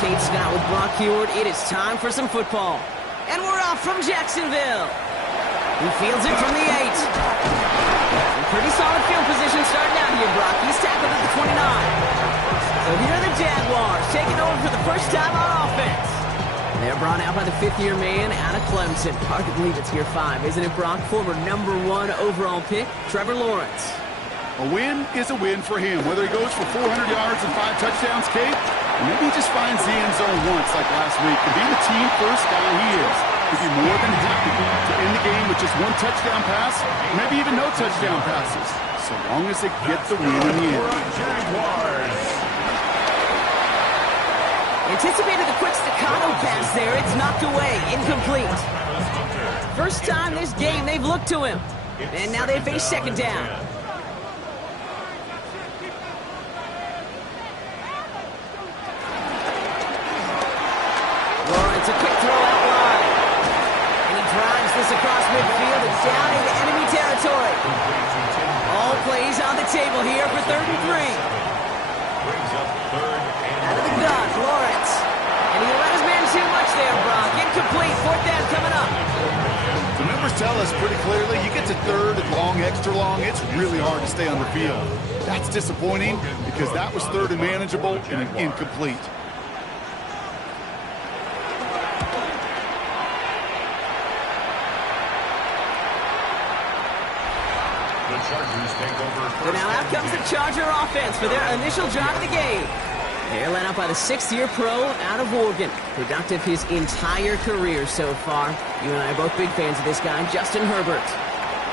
Kate Scott with Brock Heward. It is time for some football. And we're off from Jacksonville. He fields it from the 8. Pretty solid field position starting out here, Brock. He's tackled at the 29. So here are the Jaguars taking over for the first time on offense. They're brought out by the fifth-year man out of Clemson. Hard to believe it's year 5, isn't it, Brock? Former #1 overall pick, Trevor Lawrence. A win is a win for him, whether he goes for 400 yards and 5 touchdowns, Kate, or maybe he just finds the end zone once like last week. And being the team-first guy he is, he'd be more than happy to end the game with just 1 touchdown pass, maybe even no touchdown passes, so long as they get the win in the end. Anticipated the quick staccato pass there. It's knocked away, incomplete. First time this game they've looked to him, and now they face second down. Lawrence, a quick throw out wide. And he drives this across midfield and down into enemy territory. All plays on the table here for 3rd and 3. Out of the gun, Lawrence. And he let his man too much there, Brock. Incomplete, 4th down coming up. The numbers tell us pretty clearly, you get to 3rd and long, extra long, it's really hard to stay on the field. That's disappointing because that was 3rd and manageable and incomplete. So now out comes the Charger offense for their initial drive of the game. They're led out by the 6th-year pro out of Oregon. Productive his entire career so far. You and I are both big fans of this guy, Justin Herbert.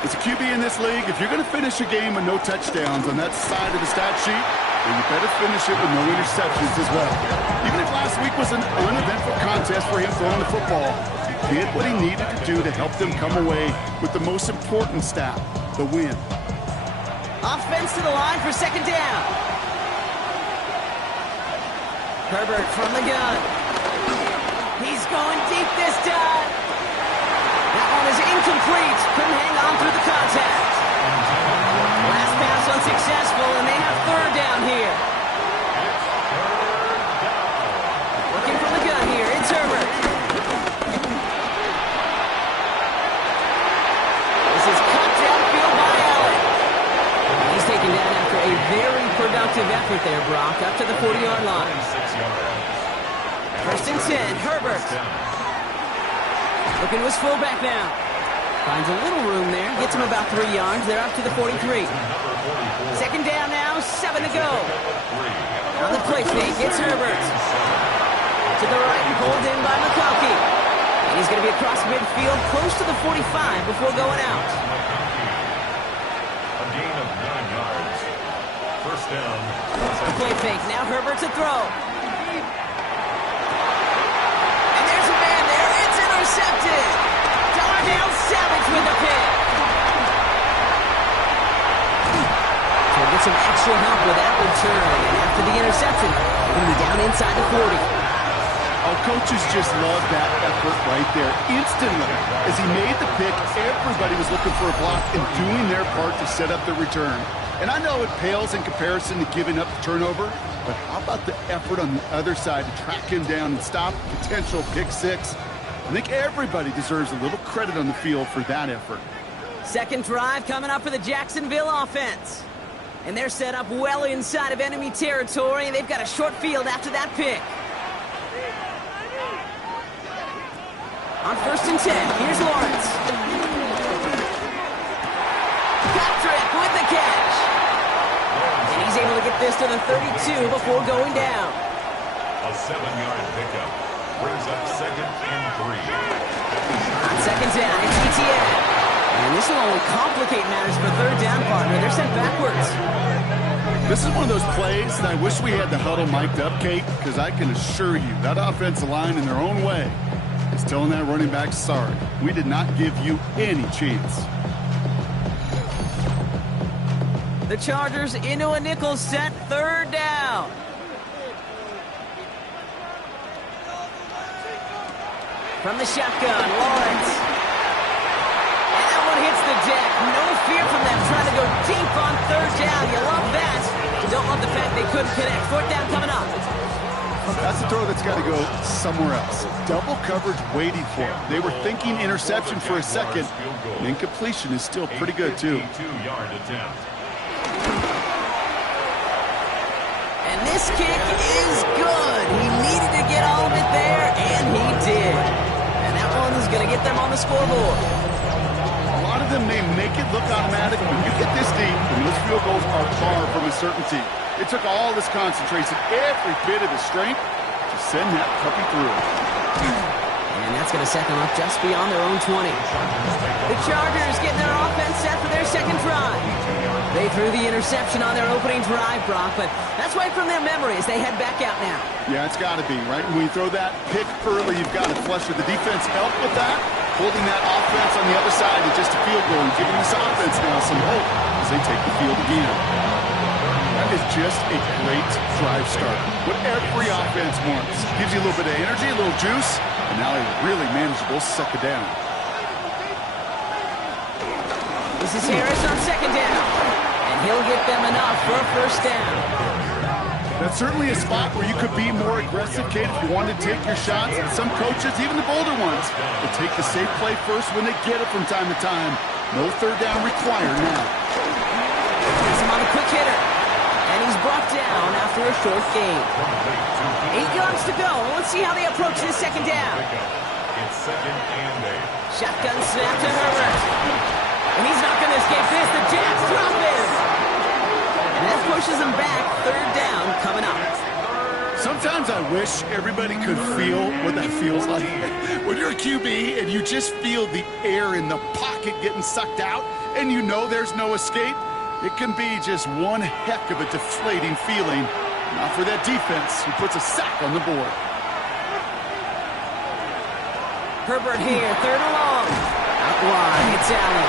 As a QB in this league, if you're going to finish a game with no touchdowns on that side of the stat sheet, then you better finish it with no interceptions as well. Even if last week was an uneventful contest for him throwing the football, he did what he needed to do to help them come away with the most important stat, the win. Offense to the line for second down. Herbert from the gun. He's going deep this time. That one is incomplete. Couldn't hang on through the contact. Last pass unsuccessful, and they have 3rd down here. Looking from the gun here. It's Herbert. This is cut downfield by Allen. He's taken down after a very productive effort there, Brock, up to the 40-yard line. 1st and 10, Herbert. Looking to his fullback now. Finds a little room there, gets him about 3 yards. They're up to the 43. Second down now, 7 to go. On the play fake, it's Herbert. To the right, pulled in by McConkey. And he's going to be across midfield, close to the 45 before going out. The play fake, now Herbert to throw. And there's a man there, it's intercepted. Darnell Savage with the pick. So get some extra help with that return. And after the interception, they're going to be down inside the 40. Oh, coaches just love that effort right there. Instantly, as he made the pick, everybody was looking for a block and doing their part to set up the return. And I know it pales in comparison to giving up the turnover, but how about the effort on the other side to track him down and stop potential pick 6? I think everybody deserves a little credit on the field for that effort. Second drive coming up for the Jacksonville offense. And they're set up well inside of enemy territory, and they've got a short field after that pick. On 1st and 10, here's Lawrence. Patrick with the catch. And he's able to get this to the 32 before going down. A 7-yard pickup brings up 2nd and 3. On second down, it's ETN. And this will only complicate matters for 3rd down, partner. They're sent backwards. This is one of those plays that I wish we had the huddle mic'd up, Kate, because I can assure you that offensive line in their own way is telling that running back, sorry, we did not give you any chance. The Chargers into a nickel set, 3rd down. From the shotgun, Lawrence. And that one hits the deck. No fear from them trying to go deep on 3rd down. You love that. You don't love the fact they couldn't connect. 4th down coming up. That's a throw that's got to go somewhere else. Double coverage waiting for it. They were thinking interception for a second. Incompletion is still pretty good, too. And this kick is good. He needed to get all of it there, and he did. And that one is going to get them on the scoreboard. A lot of them may make it look automatic, but you get this deep, and those field goals are far from a certainty. It took all this concentration, every bit of his strength, to send that puppy through. And that's going to set them up just beyond their own 20. The Chargers getting their offense set for their second drive. They threw the interception on their opening drive, Brock, but that's right from their memory as they head back out now. Yeah, it's got to be, right? When you throw that pick early, you've got to flush with the defense. Help with that, holding that offense on the other side to just a field goal and giving this offense now some hope as they take the field again. That is just a great drive start. What every offense wants. Gives you a little bit of energy, a little juice, and now a really manageable second down. This is Harris on second down, and he'll get them enough for a first down. That's certainly a spot where you could be more aggressive, Kate, if you want to take your shots. And some coaches, even the bolder ones, will take the safe play first when they get it from time to time. No third down required now. Here's him on the quick hitter. And he's brought down after a short gain. 8 yards to go. Let's see how they approach this second down. It's second and 8. Shotgun snap to Herbert. And he's not going to escape this. The Jets drop it. And that pushes him back. Third down coming up. Sometimes I wish everybody could feel what that feels like. When you're a QB and you just feel the air in the pocket getting sucked out and you know there's no escape, it can be just one heck of a deflating feeling. Not for that defense who puts a sack on the board. Herbert here, third and long. Out wide, it's Allen.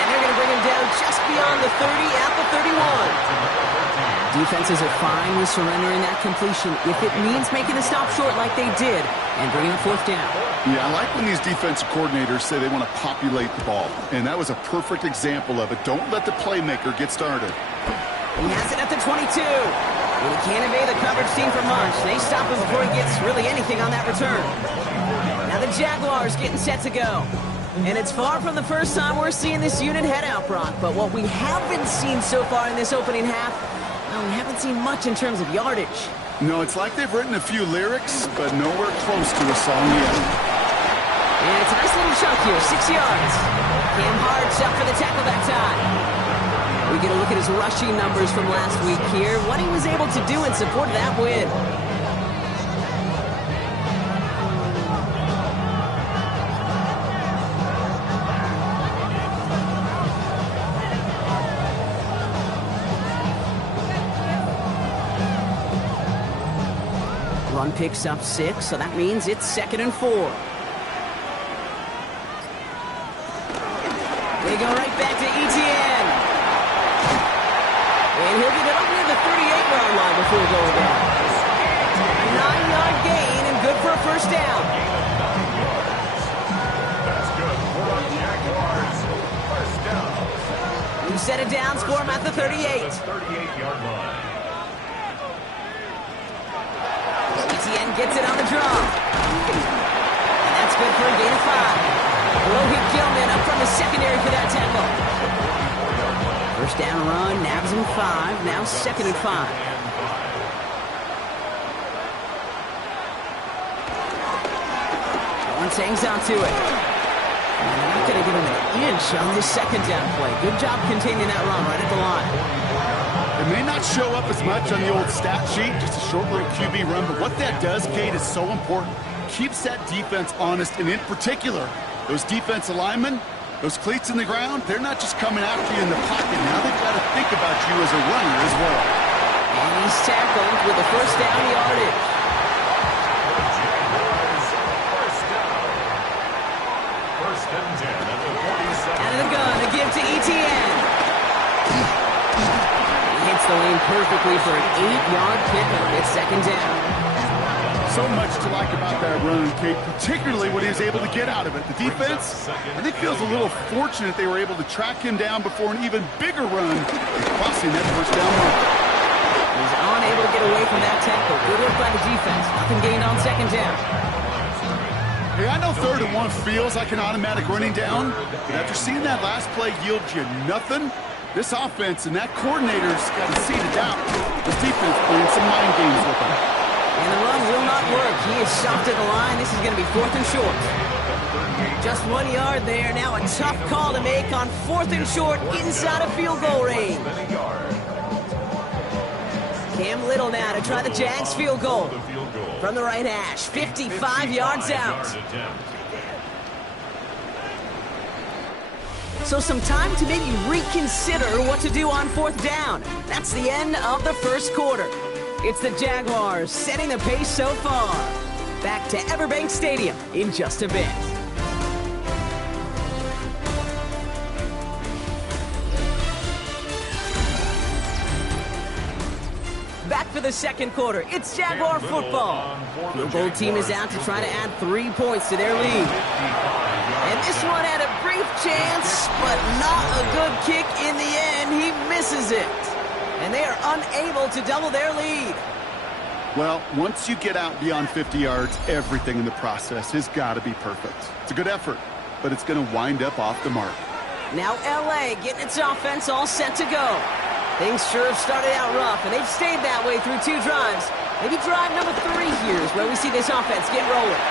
And they're going to bring him down just beyond the 30 at the 31. Defenses are fine with surrendering that completion if it means making the stop short like they did and bringing a fourth down. Yeah, I like when these defensive coordinators say they want to populate the ball. And that was a perfect example of it. Don't let the playmaker get started. He has it at the 22. And he can't evade the coverage team for much. They stop him before he gets really anything on that return. Now the Jaguars getting set to go. And it's far from the first time we're seeing this unit head out, Brock. But what we haven't seen so far in this opening half, well, we haven't seen much in terms of yardage. No, it's like they've written a few lyrics, but nowhere close to a song yet. And it's a nice little chunk here, 6 yards. Cam Hart's up for the tackle that time. We get a look at his rushing numbers from last week here, what he was able to do in support of that win. Run picks up 6, so that means it's 2nd and 4. They go right back to Etienne. And he'll get it up near the 38-yard line before going down. 9-yard gain and good for a first down. That's good for the Jaguars. First down. We set it down, score him at the 38. The 38-yard line. Etienne gets it on the draw. And that's good for a gain of 5. Rohit Gilman up from the secondary for that tackle. First down run, nabs him 5. Now 2nd and 5. Lawrence hangs on to it. And they're not going to give him an inch on this second down play. Good job containing that run right at the line. It may not show up as much on the old stat sheet, just a short little QB run, but what that does, Kate, is so important. Keeps that defense honest, and in particular, those defensive linemen, those cleats in the ground, they're not just coming after you in the pocket. Now they've got to think about you as a runner as well. And he's tackled with a first down yardage. First and 10 at the 47. Out of the gun, a give to Etienne. He hits the lane perfectly for an 8-yard pickup. It's 2nd down. So much to like about that run, Kate, particularly what he was able to get out of it. The defense, I think, feels a little fortunate they were able to track him down before an even bigger run, crossing that first down mark. He's unable to get get away from that tackle. Good work by the defense. Nothing gained on second down. Hey, I know 3rd and 1 feels like an automatic running down, but after seeing that last play yield you nothing, this offense and that coordinator's got a seat of doubt. This defense playing some mind games with them. And the run will not work. He is stopped at the line. This is going to be 4th and short. Just 1 yard there. Now a tough call to make on 4th and short inside of field goal range. Cam Little now to try the Jags field goal. From the right hash, 55 yards out. So some time to maybe reconsider what to do on 4th down. That's the end of the first quarter. It's the Jaguars setting the pace so far. Back to Everbank Stadium in just a bit. Back for the second quarter. It's Jaguar football. The goal team is out to try to add 3 points to their lead. And this one had a brief chance, but not a good kick in the end. He misses it. And they are unable to double their lead. Well, once you get out beyond 50 yards, everything in the process has got to be perfect. It's a good effort, but it's going to wind up off the mark. Now LA getting its offense all set to go. Things sure have started out rough, and they've stayed that way through 2 drives. Maybe drive number 3 here is where we see this offense get rolling.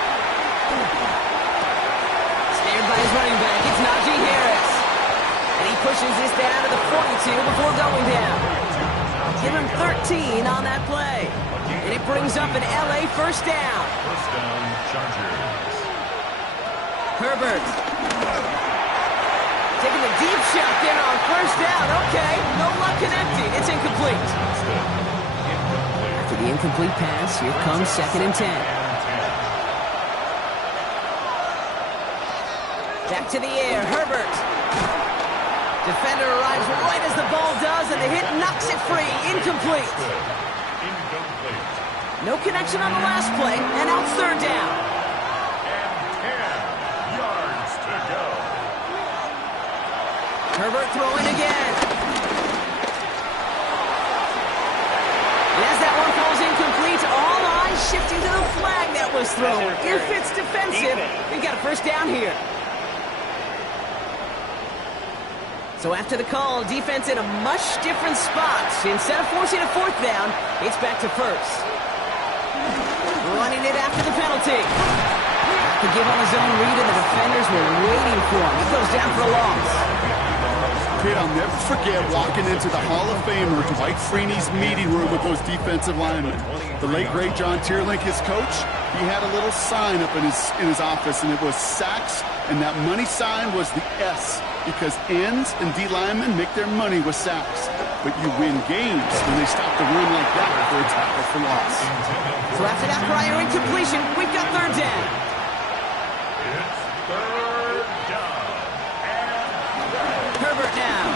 Snared by his running back, it's Najee Harris. And he pushes this down to the 42 before going down. Give him 13 on that play. And it brings up an LA first down. First down, Chargers. Herbert. Taking the deep shot there on first down. Okay, no luck connecting. It's incomplete. After the incomplete pass, here comes 2nd and 10. Back to the air, Herbert. Defender arrives right as the ball does, and the hit knocks it free. Incomplete. No connection on the last play, and now 3rd down. And 10 yards to go. Herbert throwing again. And as that one falls incomplete, all eyes shifting to the flag that was thrown. If it's defensive, we've got a first down here. So after the call, defense in a much different spot. Instead of forcing a 4th down, it's back to 1st. Running it after the penalty. Have to give on his own read, and the defenders were waiting for him. He goes down for a loss. Kid, I'll never forget walking into the Hall of Famer Dwight Freeney's meeting room with those defensive linemen. The late, great John Tierlink, his coach, he had a little sign up in his office, and it was sacks, and that money sign was the S, because ends and D linemen make their money with sacks. But you win games when they stop the run like that for a tackle for loss. So after that prior incompletion, we've got 3rd down. It's 3rd down. Herbert now.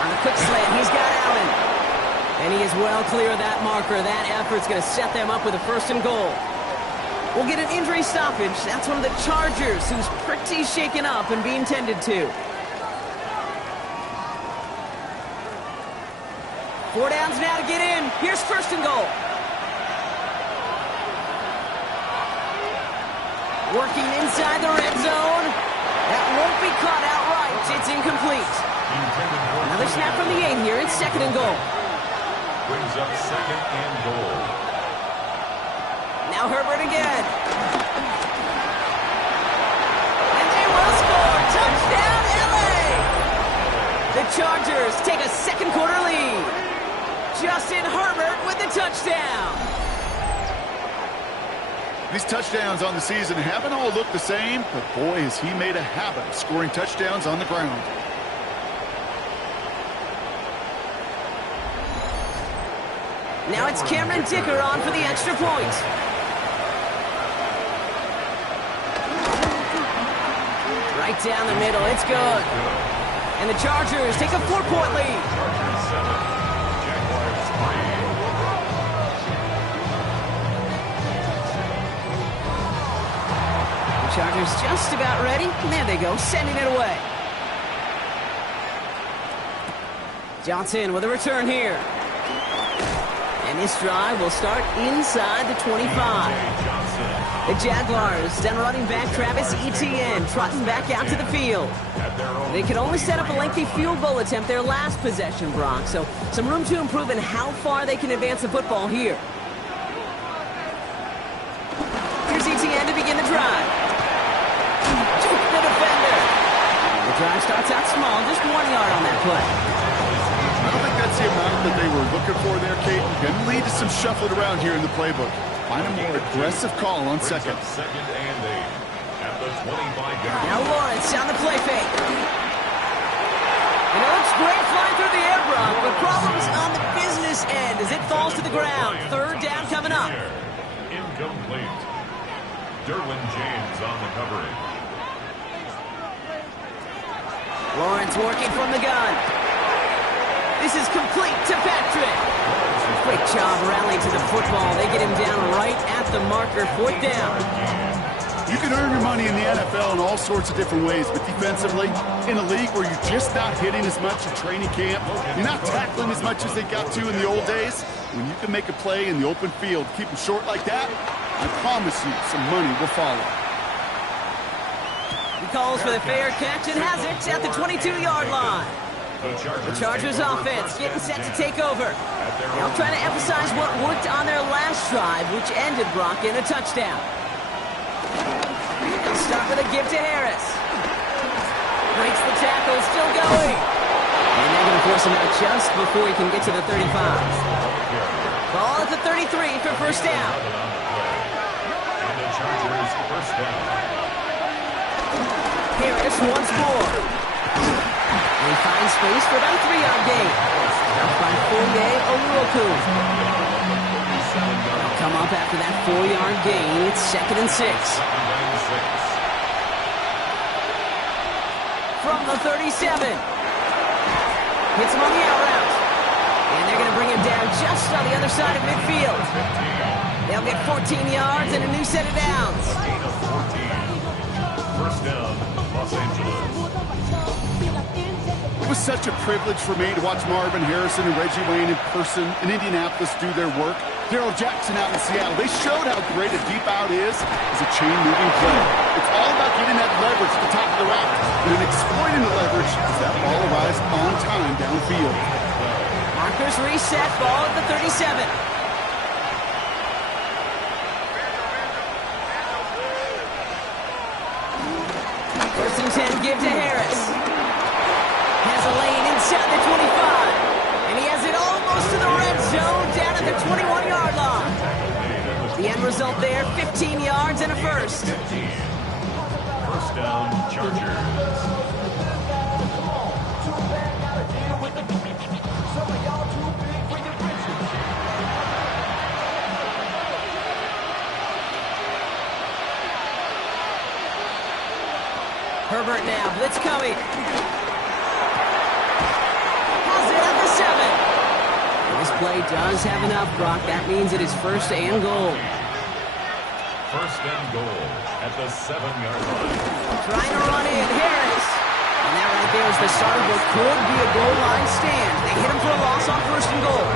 On the quick slant, he's got Allen. And he is well clear of that marker. That effort's going to set them up with a 1st and goal. We'll get an injury stoppage. That's one of the Chargers who's pretty shaken up and being tended to. 4 downs now to get in. Here's 1st and goal. Working inside the red zone. That won't be caught outright. It's incomplete. Another snap from the 8 here. It's 2nd and goal. Brings up 2nd and goal. Now Herbert again. And they will score. Touchdown, LA! The Chargers take a 2nd quarter lead. Justin Herbert with the touchdown. These touchdowns on the season haven't all looked the same, but boy, has he made a habit of scoring touchdowns on the ground. Now it's Cameron Dicker on for the extra point. Right down the middle, it's good. And the Chargers take a 4-point lead. Chargers just about ready. There they go, sending it away. Johnson with a return here. And this drive will start inside the 25. The Jaguars send running back Travis Etienne trotting back out to the field. They could only set up a lengthy field goal attempt their last possession, Brock, so some room to improve in how far they can advance the football here. Here's Etienne to begin the drive. Juke the defender. The drive starts out small, just 1 yard on that play. I don't think that's the amount that they were looking for there, Kate. Going to lead to some shuffling around here in the playbook. Find a more aggressive call on second. Second and 8 at the 25-yard. Now Lawrence on the play fake. And it looks great flying through the air, Brock, but problems on the business end as it falls to the ground. Third down coming up. Incomplete. Derwin James on the coverage. Lawrence working from the gun. This is complete to Patrick. Great job rallying to the football. They get him down right at the marker. Fourth down. You can earn your money in the NFL in all sorts of different ways, but defensively, in a league where you're just not hitting as much in training camp, you're not tackling as much as they got to in the old days, when you can make a play in the open field, keep them short like that, I promise you some money will follow. He calls for the fair catch and has it at the 22-yard line. The Chargers offense getting set to take over. Now trying to emphasize what worked on their last drive, which ended, Brock, in a touchdown. They'll start with a give to Harris. Breaks the tackle, still going. And they're going to force him out just before he can get to the 35. Ball at the 33 for first down. And the Chargers first down. Harris once more. And he finds space for about a 3-yard gain. Out by Foye Oluoku. They'll come up after that 4-yard gain. It's 2nd and 6. From the 37. Hits him on the out route. And they're going to bring him down just on the other side of midfield. They'll get 14 yards and a new set of downs. A gain of 14. First down, Los Angeles. It was such a privilege for me to watch Marvin Harrison and Reggie Wayne in person in Indianapolis do their work. Darrell Jackson out in Seattle. They showed how great a deep out is as a chain-moving play. It's all about getting that leverage at the top of the route and then exploiting the leverage as that ball arrives on time downfield. Markers reset, ball at the 37. First and 10, give to Harris. Has a lane inside the 25. And he has it almost to the red zone down at the 21-yard line. The end result there, 15 yards and a first. First down, Chargers. Herbert now, blitz coming. Has it at the 7. This play does have enough, Brock. That means it is first and goal. First and goal at the 7-yard line. Trying to run in, Harris. And that right there is the start of what could be a goal line stand. They hit him for a loss on first and goal.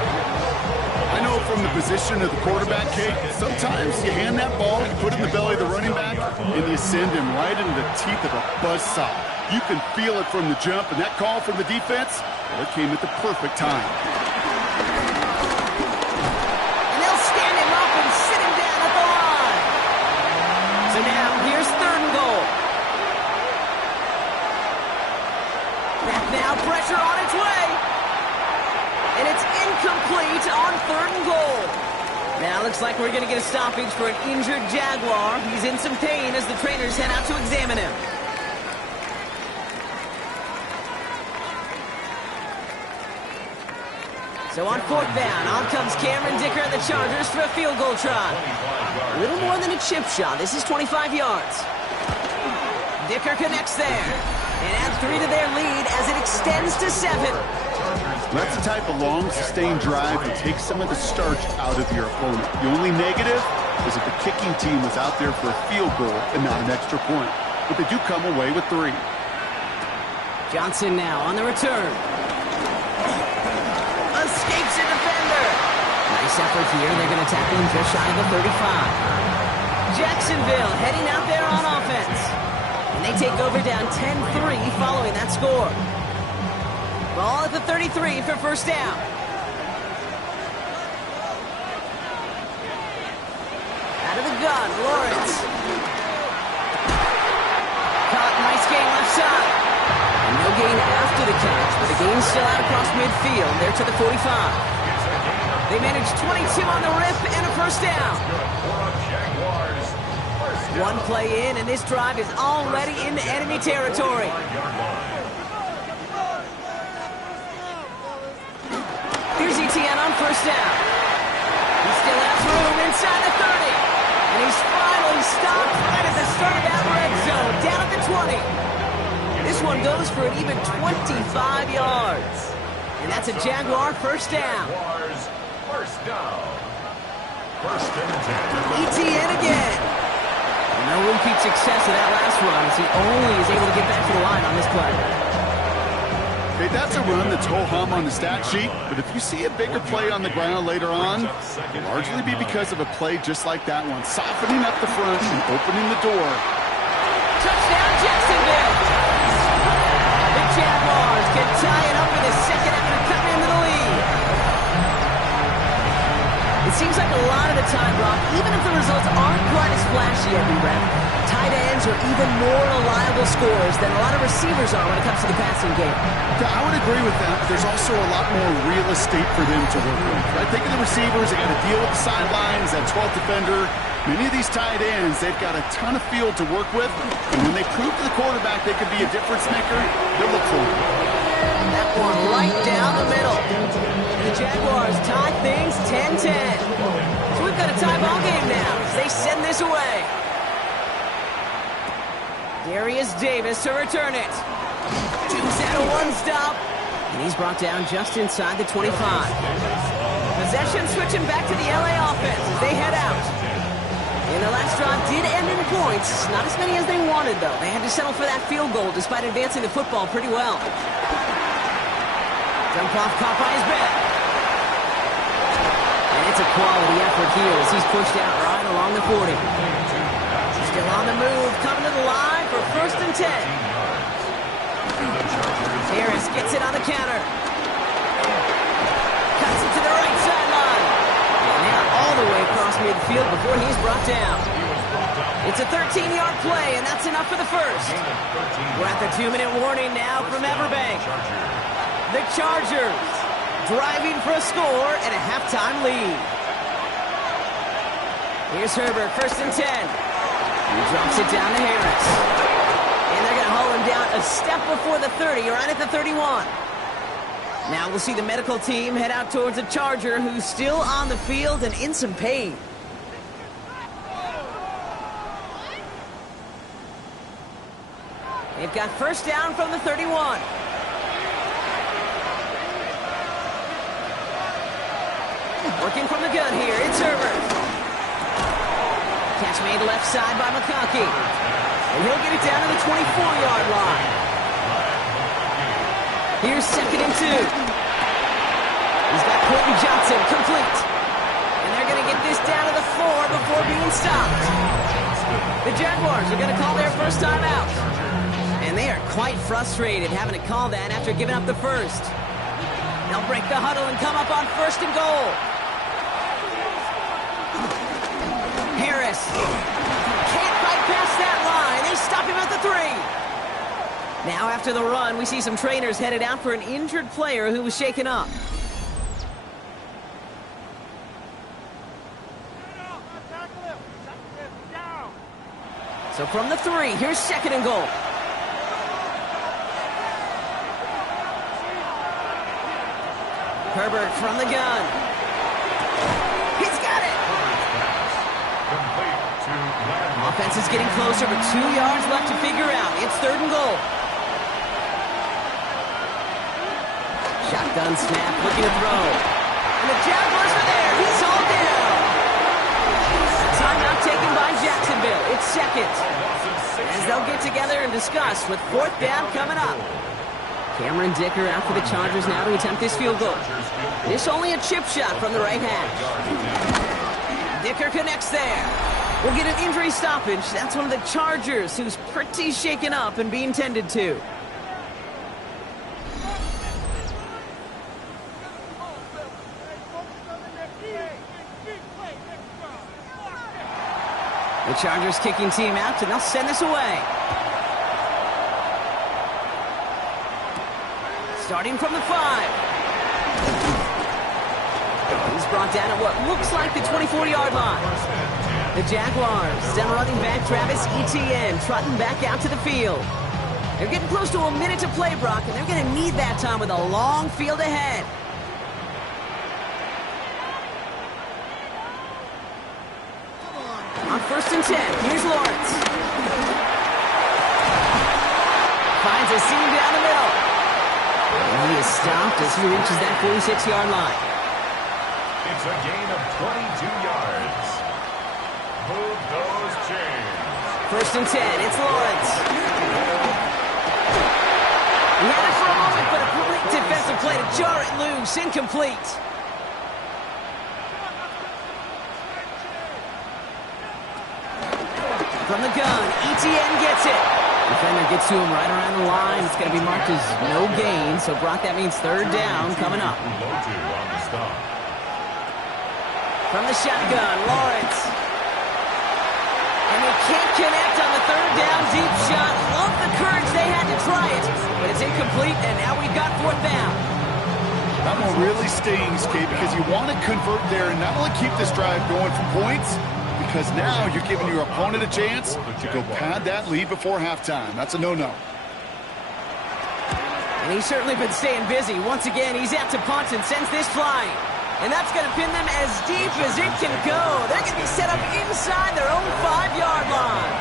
I know from the position of the quarterback, Kate, sometimes you hand that ball, you put it in the belly of the running back, and you send him right into the teeth of a buzzsaw. You can feel it from the jump, and that call from the defense, well, it came at the perfect time. And they'll stand him up and sit him down at the line. So now, here's third and goal. Back now, pressure on its way. And it's incomplete on third and goal. Now looks like we're going to get a stoppage for an injured Jaguar. He's in some pain as the trainers head out to examine him. So on fourth down, on comes Cameron Dicker and the Chargers for a field goal try. A little more than a chip shot. This is 25 yards. Dicker connects there and adds 3 to their lead as it extends to 7. That's the type of long, sustained drive that takes some of the starch out of your opponent. The only negative is if the kicking team was out there for a field goal and not an extra point. But they do come away with 3. Johnson now on the return. Escapes a defender. Nice effort here. They're going to tackle him just shy of the 35. Jacksonville heading out there on offense. And they take over down 10-3 following that score. Ball at the 33 for first down. Out of the gun, Lawrence. Caught, nice gain left side. And no gain after the catch, but the gain's still out across midfield. They're to the 45. They managed 22 on the rip and a first down. One play in, and this drive is already into enemy territory. Here's ETN on first down. He still has room inside the 30. And he's finally stopped right at the start of that red zone, down at the 20. This one goes for an even 25 yards. And that's a Jaguar first down. First down. First and 10. ETN again. And no repeat success of that last run as he only is able to get back to the line on this play. Okay, that's a run that's ho-hum on the stat sheet, but if you see a bigger play on the ground later on, it'll largely be because of a play just like that one, softening up the front and opening the door. Touchdown, Jacksonville! The Jaguars can tie it up in the second after cutting into the lead. It seems like a lot of the time, Brock, even if the results aren't quite as flashy every rep, tight ends are even more reliable scorers than a lot of receivers are when it comes to the passing game. Yeah, I would agree with that. There's also a lot more real estate for them to work with. Right? Think of the receivers. They got to deal with the sidelines, that 12th defender. Many of these tight ends, they've got a ton of field to work with. And when they prove to the quarterback they could be a difference maker, they'll look for it. That one right down the middle. The Jaguars tie things 10-10. So we've got a tie ball game now as they send this away. Darius Davis to return it. Jukes out a one stop. And he's brought down just inside the 25. Possession switching back to the LA offense as they head out. And the last drive did end in points. Not as many as they wanted, though. They had to settle for that field goal despite advancing the football pretty well. Dump off caught by his back. And it's a quality effort here as he's pushed out right along the 40. Still on the move, coming to the line for first and 10. Harris gets it on the counter. Cuts it to the right sideline. And now all the way across midfield before he's brought down. It's a 13-yard play, and that's enough for the first. We're at the 2-minute warning now from Everbank. The Chargers driving for a score and a halftime lead. Here's Herbert, first and 10. He drops it down to Harris. And they're going to haul him down a step before the 30, right at the 31. Now we'll see the medical team head out towards a Charger who's still on the field and in some pain. They've got first down from the 31. Working from the gun here, it's Herbert. Catch made left side by McConkey. And he'll get it down to the 24-yard line. Here's second and 2. He's got Quentin Johnson complete. And they're going to get this down to the 4 before being stopped. The Jaguars are going to call their first time out. And they are quite frustrated having to call that after giving up the first. They'll break the huddle and come up on first and goal. Harris can't bypass that line. They stop him at the 3. Now after the run, we see some trainers headed out for an injured player who was shaken up. So from the 3, here's second and goal. Herbert from the gun. He's got it. Offense is getting closer, but 2 yards left to figure out. It's third and goal. Shotgun snap, looking to throw. And the Jaguars are there. He's hauled down. Timeout taken by Jacksonville. It's second. As they'll get together and discuss with fourth down coming up. Cameron Dicker out for the Chargers now to attempt this field goal. This only a chip shot from the right hash. Dicker connects there. We'll get an injury stoppage. That's one of the Chargers who's pretty shaken up and being tended to. The Chargers kicking team out, and they'll send this away. Starting from the 5. He's brought down at what looks like the 24-yard line. The Jaguars send running back Travis Etienne trotting back out to the field. They're getting close to a minute to play, Brock, and they're going to need that time with a long field ahead. On 1st and 10, here's Lawrence. Finds a seam down the middle. And he is stopped as he reaches that 46-yard line. It's a gain of 22 yards. Move those chains. 1st and 10, it's Lawrence. He had it for a moment, but a great defensive play to jar it loose. Incomplete. From the gun, Etienne gets it. Defender gets to him right around the line. It's going to be marked as no gain. So, Brock, that means 3rd down coming up. From the shotgun, Lawrence. And they can't connect on the 3rd down deep shot. Love the courage they had to try it. But it's incomplete, and now we've got 4th down. That one really stings, Kate, because you want to convert there and not only keep this drive going for points, because now you're giving your opponent a chance to go pad that lead before halftime. That's a no-no. And he's certainly been staying busy. Once again, he's out to punt and sends this flying. And that's going to pin them as deep as it can go. They're going to be set up inside their own 5-yard line.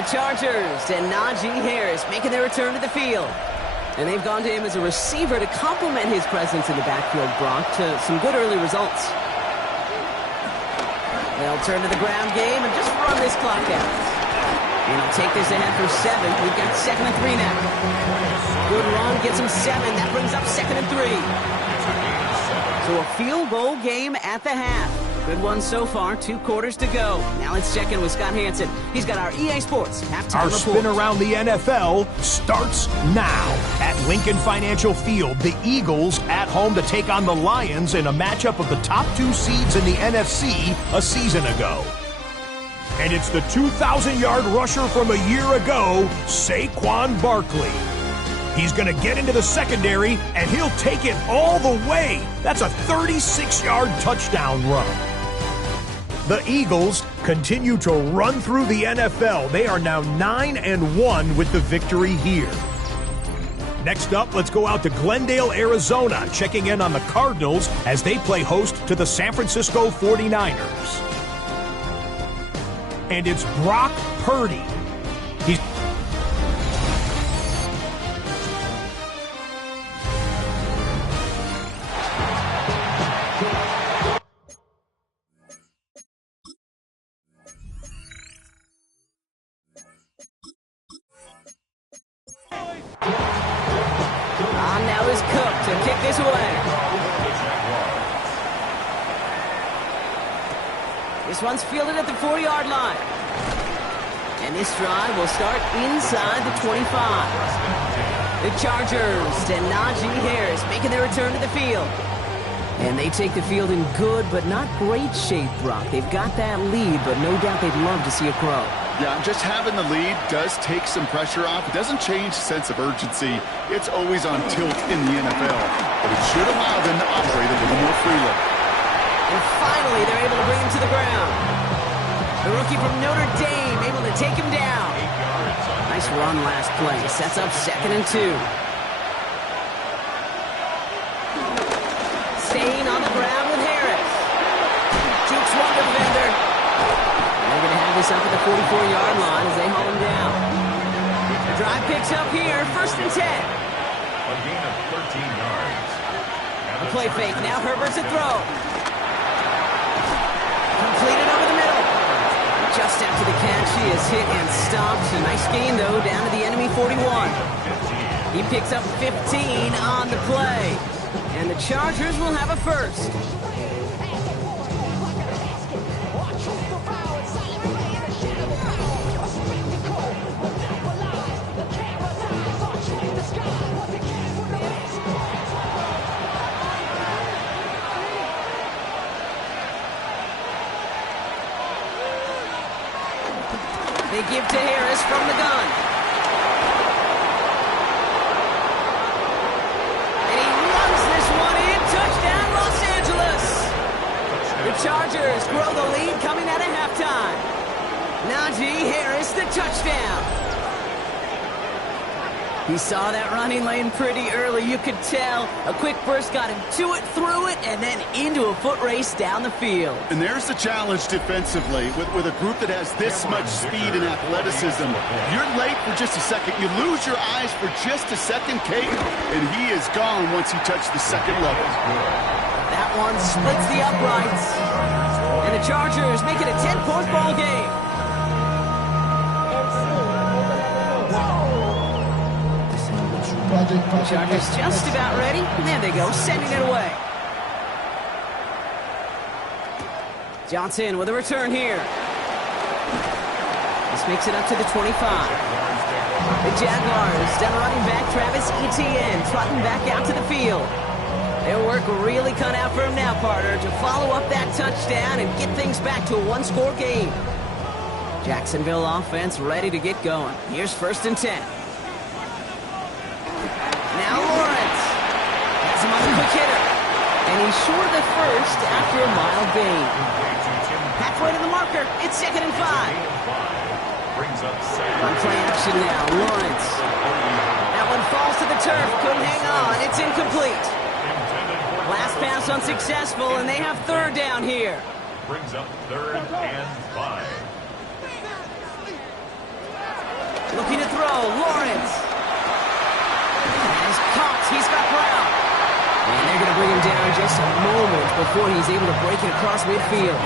The Chargers and Najee Harris making their return to the field. And they've gone to him as a receiver to complement his presence in the backfield, Brock, to some good early results. They'll turn to the ground game and just run this clock out. And they'll take this ahead for 7. We've got 2nd and 3 now. Good run, gets him 7. That brings up 2nd and 3. So a field goal game at the half. Good one so far, 2 quarters to go. Now let's check in with Scott Hansen. He's got our EA Sports halftime Our report. spin around the NFL starts now. At Lincoln Financial Field, the Eagles at home to take on the Lions in a matchup of the top 2 seeds in the NFC a season ago. And it's the 2,000-yard rusher from a year ago, Saquon Barkley. He's going to get into the secondary, and he'll take it all the way. That's a 36-yard touchdown run. The Eagles continue to run through the NFL. They are now 9-1 with the victory here. Next up, let's go out to Glendale, Arizona, checking in on the Cardinals as they play host to the San Francisco 49ers. And it's Brock Purdy. He's Now is Cook to kick this away. This one's fielded at the 4-yard line. And this drive will start inside the 25. The Chargers and Najee Harris making their return to the field. And they take the field in good but not great shape, Brock. They've got that lead, but no doubt they'd love to see it grow. Yeah, just having the lead does take some pressure off. It doesn't change the sense of urgency. It's always on tilt in the NFL. But it should allow them to operate a little more freely. And finally, they're able to bring him to the ground. The rookie from Notre Dame able to take him down. Nice run last play. Sets up 2nd and 2. Staying on the ground with Harris. Jukes one defender. And they're going to have this up at the 44-yard line as they haul him down. The drive picks up here. 1st and 10. A gain of 13 yards. A play fake. Now Herbert's a throw. Completed over the middle. Just after the catch, he is hit and stopped. A nice gain, though, down to the enemy 41. He picks up 15 on the play. And the Chargers will have a first. They give to Harris from the gun. And he runs this one in. Touchdown, Los Angeles. The Chargers grow the lead coming out of halftime. Najee Harris, the touchdown. He saw that running lane pretty early. You could tell. A quick burst got him to it, through it, and then into a foot race down the field. And there's the challenge defensively. With a group that has this much speed and athleticism, you're late for just a second. You lose your eyes for just a second, Kate, and he is gone once you touch the second level. That one splits the uprights. And the Chargers make it a 10-point ball game. Chargers just about ready. There they go, sending it away. Johnson with a return here. This makes it up to the 25. The Jaguars down running back Travis Etienne, trotting back out to the field. Their work really cut out for him now, Carter, to follow up that touchdown and get things back to a one-score game. Jacksonville offense ready to get going. Here's 1st and 10. Now Lawrence has him on the quick hitter. And he's short of the first after a mild gain. Halfway to the marker. It's 2nd and 5. On play action now, Lawrence. That one falls to the turf. Couldn't hang on. It's incomplete. Last pass unsuccessful, and they have 3rd down here. Brings up 3rd and 5. Looking to throw, Lawrence. Has caught, he's got Brown. And they're going to bring him down just a moment before he's able to break it across midfield.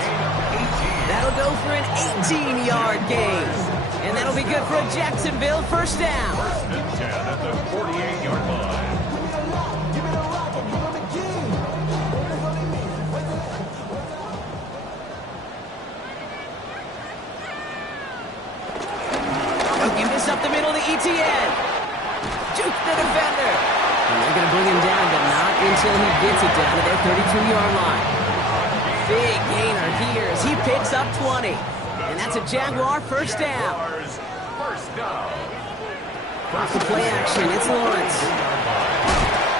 That'll go for an 18-yard gain. And that'll be good for a Jacksonville 1st down. 1st and 10 at the 48-yard line. They'll give this up the middle to Etienne. Juke the defender. And they're going to bring him down, but not until he gets it down to their 32-yard line. Big gainer here as he picks up 20. And that's a Jaguar 1st down. Off the play action, it's Lawrence.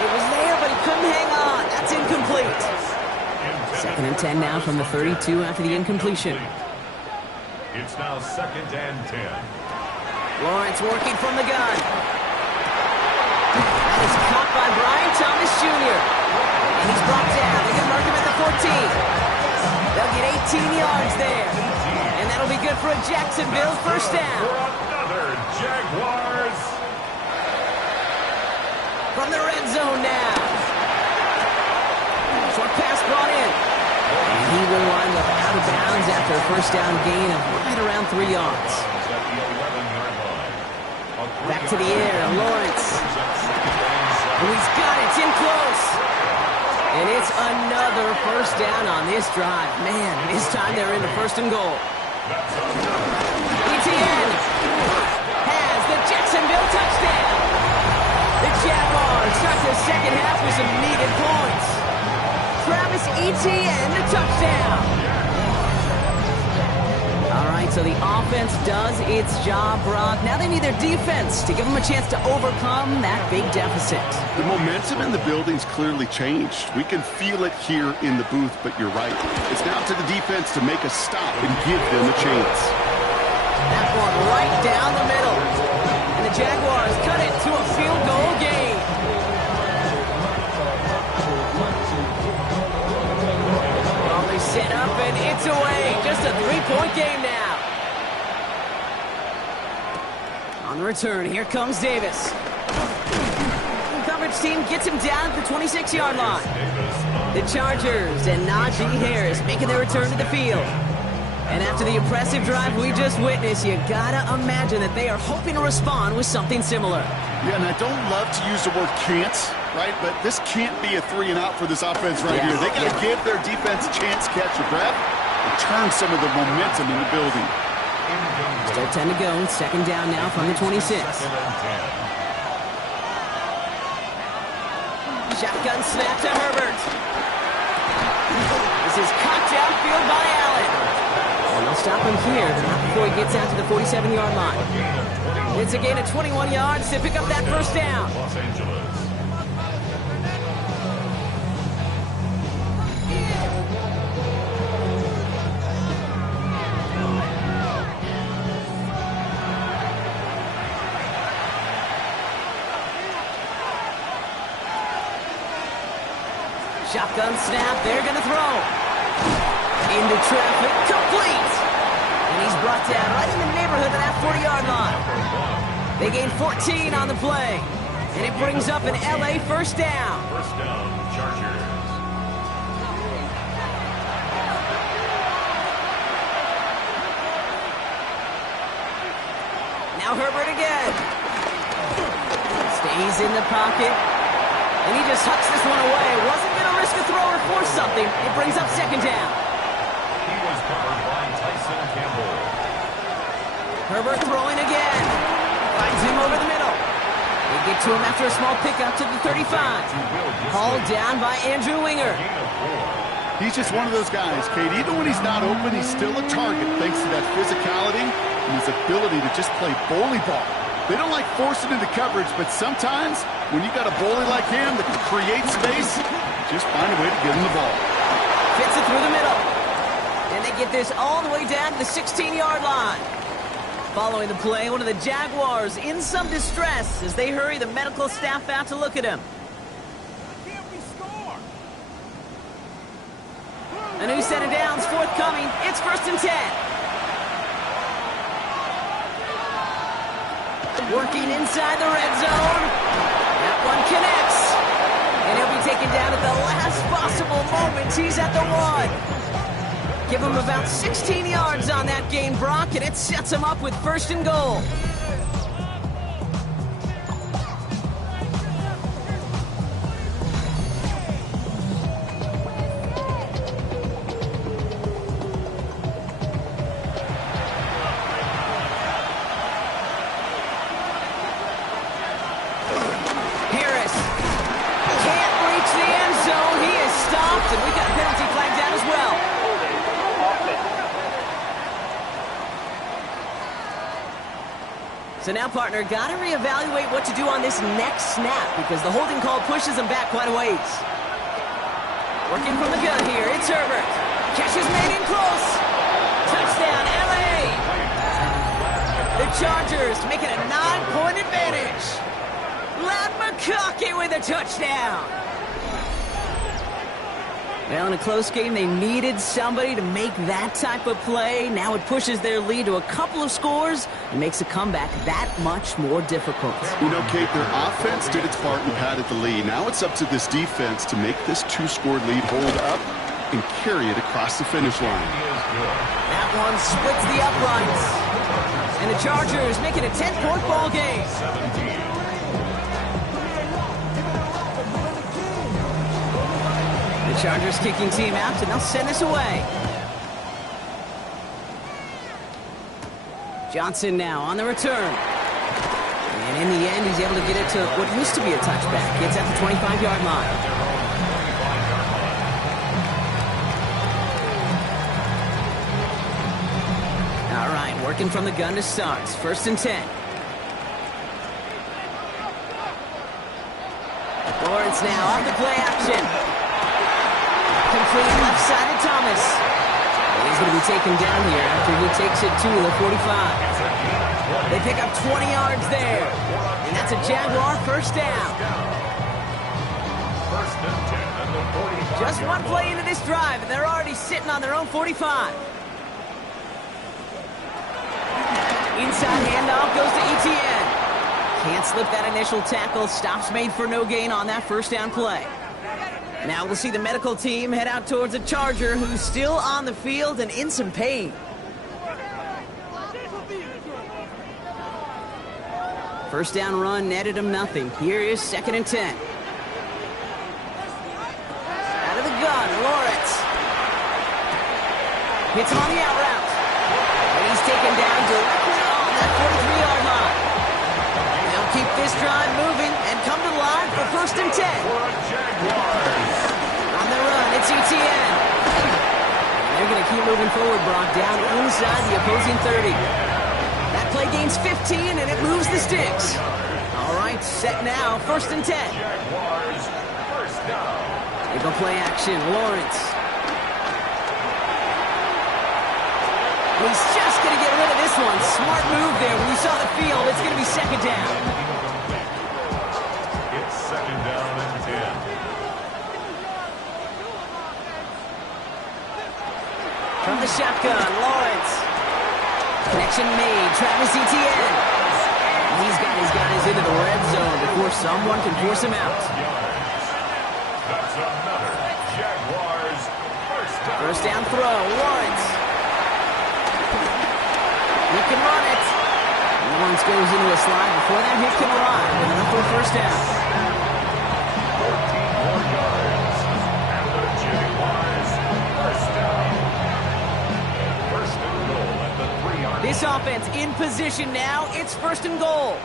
It was there, but he couldn't hang on. That's incomplete. 2nd and 10 now from the 32 after the incompletion. It's now 2nd and 10. Lawrence working from the gun. That is caught by Brian Thomas Jr. And he's brought down. They're going to mark him at the 14. They'll get 18 yards there. And that'll be good for a Jacksonville 1st down. Another Jaguars. From the red zone now. Short pass brought in. And he will wind up out of bounds after a 1st down gain of right around 3 yards. Back to the air, Lawrence. Oh, he's got it. It's in close. And it's another 1st down on this drive. Man, this time they're into 1st and goal. Etienne has the Jacksonville touchdown. The Jaguars start the 2nd half with some needed points. Travis Etienne, the touchdown. All right, so the offense does its job, Brock. Now they need their defense to give them a chance to overcome that big deficit. The momentum in the building's clearly changed. We can feel it here in the booth, but you're right. It's now to the defense to make a stop and give them a chance. That one right down the middle. And the Jaguars cut it to a field goal game. Well, they set up and it's away. Just a 3-point game now. On the return, here comes Davis. The coverage team gets him down at the 26-yard line. The Chargers and Najee Harris making their return to the field. And after the impressive drive we just witnessed, you gotta imagine that they are hoping to respond with something similar. Yeah, and I don't love to use the word can't, right? But this can't be a 3-and-out for this offense right here. They got to give their defense a chance to catch your breath and turn some of the momentum in the building. Still 10 to go. Second down now from the 26. Shotgun snap to Herbert. This is caught downfield by Allen. And they'll stop him here, but not before he gets out to the 47-yard line. It's a gain of 21 yards to pick up that first down. Los Angeles. Shotgun snap, they're going to throw. Into traffic, complete. And he's brought down right in the neighborhood of that 40-yard line. They gain 14 on the play. And it brings up an LA first down. First down, Chargers. Now Herbert again. Stays in the pocket. And he just hucks this one away. Wasn't going to risk a throw or force something. It brings up second down. He was covered by Tyson Campbell. Herbert throwing again. Finds him over the middle. They get to him after a small pickup to the 35. Hauled down by Andrew Winger. He's just one of those guys, Kate. Even when he's not open, he's still a target thanks to that physicality and his ability to just play bully ball. They don't like forcing into coverage, but sometimes when you got a bully like him that can create space, just find a way to get him the ball. Fits it through the middle. And they get this all the way down to the 16-yard line. Following the play, one of the Jaguars in some distress as they hurry the medical staff out to look at him. A new set of downs forthcoming. It's first and 10. Working inside the red zone. That one connects. And he'll be taken down at the last possible moment. He's at the 1. Give him about 16 yards on that gain, Brock, and it sets him up with first and goal. So now, partner, got to reevaluate what to do on this next snap because the holding call pushes him back quite a ways. Working from the gun here, it's Herbert. Catch is made in close. Touchdown, LA. The Chargers make it a 9-point advantage. Lad McConkey with a touchdown. Well, in a close game, they needed somebody to make that type of play. Now it pushes their lead to a couple of scores and makes a comeback that much more difficult. You know, Kate, their offense did its part and padded the lead. Now it's up to this defense to make this 2-score lead hold up and carry it across the finish line. That one splits the uprights. And the Chargers make it a 10-point ball game. 17. The Chargers kicking team out, and they'll send this away. Johnson now on the return. And in the end, he's able to get it to what used to be a touchback. Gets at the 25-yard line. All right, working from the gun to start. First and 10. Lawrence now off the play action. Complete left side to Thomas. And he's going to be taken down here after he takes it to the 45. They pick up 20 yards there. And that's a Jaguar first down. First and 10 at the 45. Just one play into this drive, and they're already sitting on their own 45. Inside handoff goes to Etienne. Can't slip that initial tackle. Stops made for no gain on that first down play. Now we'll see the medical team head out towards a Charger who's still on the field and in some pain. First down run netted him nothing. Here is 2nd and 10. Out of the gun, Lawrence. Hits him on the out route. And he's taken down directly on that 43-yard line. They'll keep this drive moving and come to the line for 1st and 10. On the run, it's ETN. They're going to keep moving forward, Brock, down inside the opposing 30. That play gains 15, and it moves the sticks. All right, set now, 1st and 10. They go play action, Lawrence. He's just going to get rid of this one. Smart move there. When you saw the field, it's going to be 2nd down. It's 2nd down and 10. From the shotgun, Lawrence. Connection made. Travis Etienne. He's got his guys into the red zone before someone can force him out. That's another Jaguars First down throw, Lawrence. He can run it. Lawrence goes into a slide before that hit can arrive. And enough for a 1st down. 14 more yards. And the Jaguars 1st down. 1st and goal at the 3-yard line. This offense in position now. It's 1st and goal.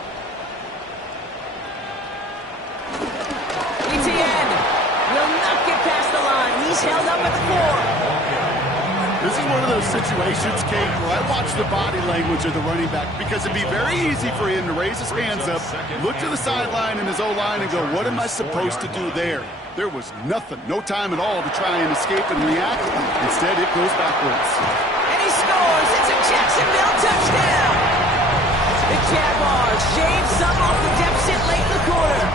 Etienne will not get past the line. He's held up at the 4. This is one of those situations, Kate, where I watch the body language of the running back because it'd be very easy for him to raise his hands up, look to the sideline in his O-line and go, what am I supposed to do there? There was nothing, no time at all to try and escape and react. Instead, it goes backwards. And he scores. It's a Jacksonville touchdown. The Jaguars shave some off the deficit late in the quarter.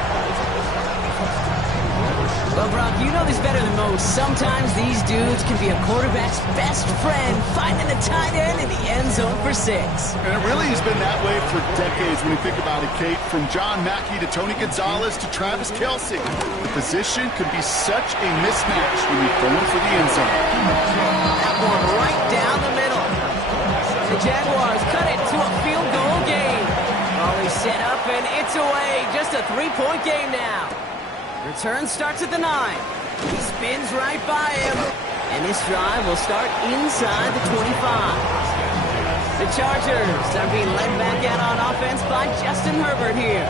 Well, Brock, you know this better than most. Sometimes these dudes can be a quarterback's best friend, finding the tight end in the end zone for 6. And it really has been that way for decades when you think about it, Kate. From John Mackey to Tony Gonzalez to Travis Kelce. The position could be such a mismatch when you're going for the end zone. That one right down the middle. The Jaguars cut it to a field goal game. Ball is set up and it's away. Just a 3-point game now. Return starts at the 9. He spins right by him. And this drive will start inside the 25. The Chargers are being led back out on offense by Justin Herbert here.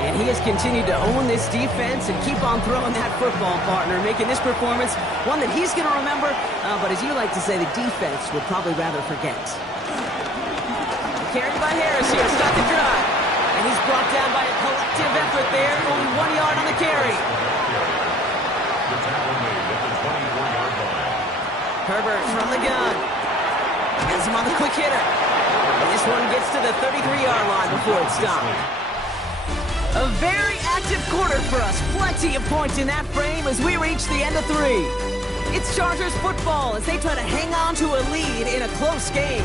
And he has continued to own this defense and keep on throwing that football, partner, making this performance one that he's going to remember, but as you like to say, the defense would probably rather forget. Carried by Harris here to start the drive. And he's brought down by a collective effort there. Only 1 yard on the carry. The tackle made at the 24-yard line. Herbert from the gun. Has him on the quick hitter. And this one gets to the 33-yard line before it's stopped. A very active quarter for us. Plenty of points in that frame as we reach the end of 3. It's Chargers football as they try to hang on to a lead in a close game.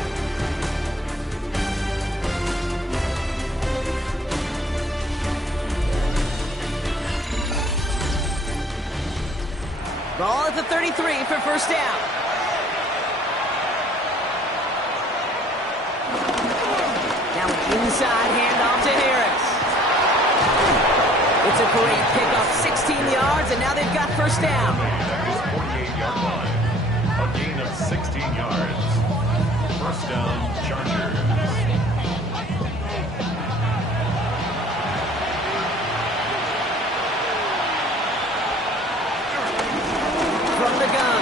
Ball at the 33 for 1st down. Now an inside handoff to Harris. It's a great pickup, 16 yards, and now they've got 1st down. At his 48-yard line. A gain of 16 yards. 1st down, Chargers.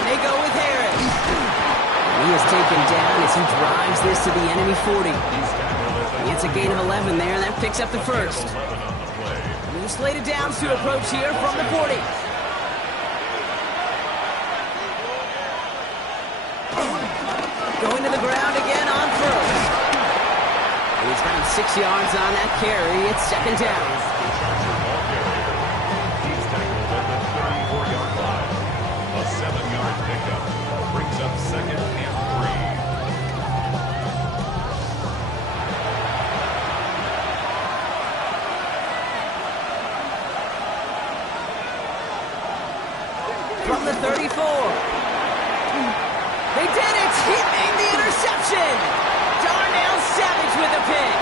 They go with Harris. He is taken down as he drives this to the enemy 40. It's a gain of 11 there, and that picks up the 1st. New slated downs to approach here from the 40. Going to the ground again on 1st. And he's got him 6 yards on that carry. It's 2nd down. He's tackled at the 34-yard line. A 7-yard pickup brings up 2nd and 3. From the 34. They did it! He made the interception! Darnell Savage with a pick.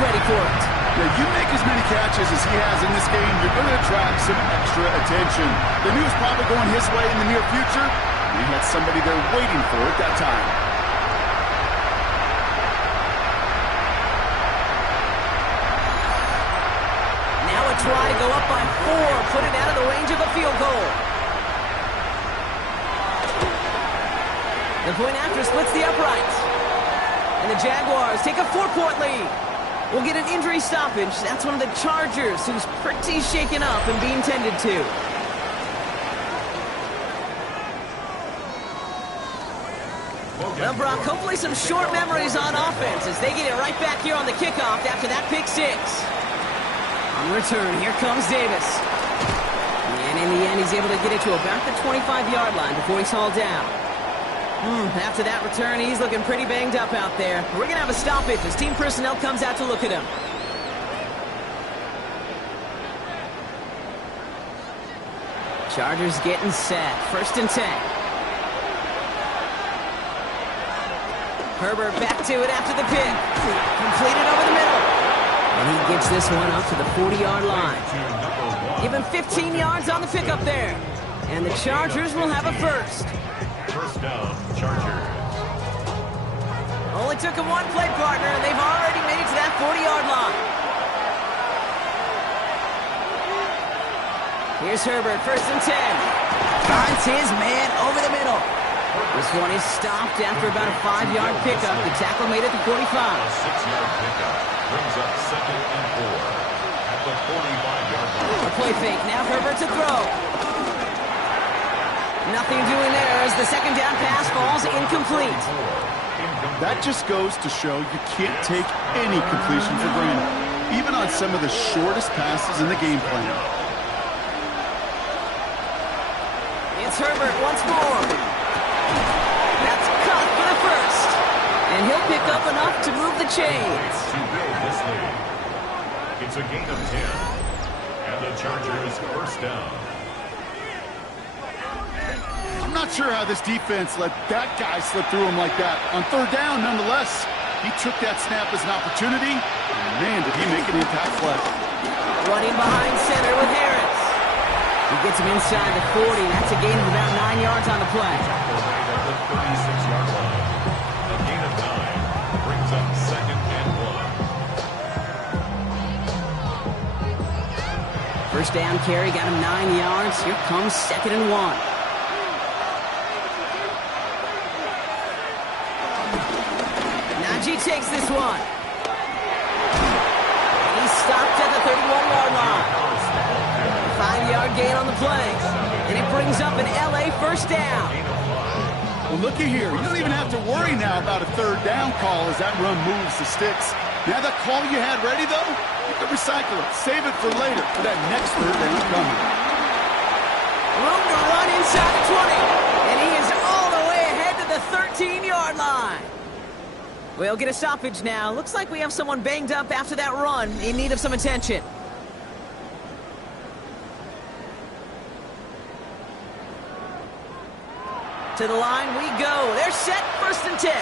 ready for it. Yeah, you make as many catches as he has in this game, you're going to attract some extra attention. The news probably going his way in the near future. He had somebody there waiting for it that time. Now a try to go up by 4, put it out of the range of a field goal. The point after splits the uprights. And the Jaguars take a 4-point lead. We'll get an injury stoppage. That's one of the Chargers who's pretty shaken up and being tended to. Well, Brock, hopefully some short memories on offense as they get it right back here on the kickoff after that pick 6. On return, here comes Davis. And in the end, he's able to get it to about the 25-yard line before he's hauled down. After that return, he's looking pretty banged up out there. We're going to have a stoppage as team personnel comes out to look at him. Chargers getting set. 1st and 10. Herbert back to it after the pick. Completed over the middle. And he gets this one up to the 40-yard line. Give him 15 yards on the pickup there. And the Chargers will have a first. First down, Chargers. Only took him one play, partner, and they've already made it to that 40-yard line. Here's Herbert, 1st and 10. Finds his man over the middle. This one is stopped after about a 5-yard pickup. The tackle made it to 45. A 6-yard pickup brings up 2nd and 4 at the 45-yard line. A play fake. Now Herbert to throw. Nothing doing there as the second down pass falls incomplete. That just goes to show you can't take any completion for granted, even on some of the shortest passes in the game plan. It's Herbert once more. That's cut for the first. And he'll pick up enough to move the chains. To build this lead. It's a gain of 10. And the Chargers first down. I'm not sure how this defense let that guy slip through him like that. On 3rd down, nonetheless, he took that snap as an opportunity. And man, did he make an impact play. Running behind center with Harris. He gets him inside the 40. That's a gain of about 9 yards on the play. At the 36-yard line. A gain of 9 brings up 2nd and 1. First down carry got him 9 yards. Here comes 2nd and 1. Najee takes this one. He's stopped at the 31-yard line. 5-yard gain on the play. And it brings up an LA first down. Well, looky here. You don't even have to worry now about a 3rd down call as that run moves the sticks. Now that call you had ready, though, you can recycle it. Save it for later for that next 3rd down coming. Room to run inside the 20. And he is all the way ahead to the 13-yard line. We'll get a stoppage now. Looks like we have someone banged up after that run in need of some attention. To the line we go. They're set, 1st and 10.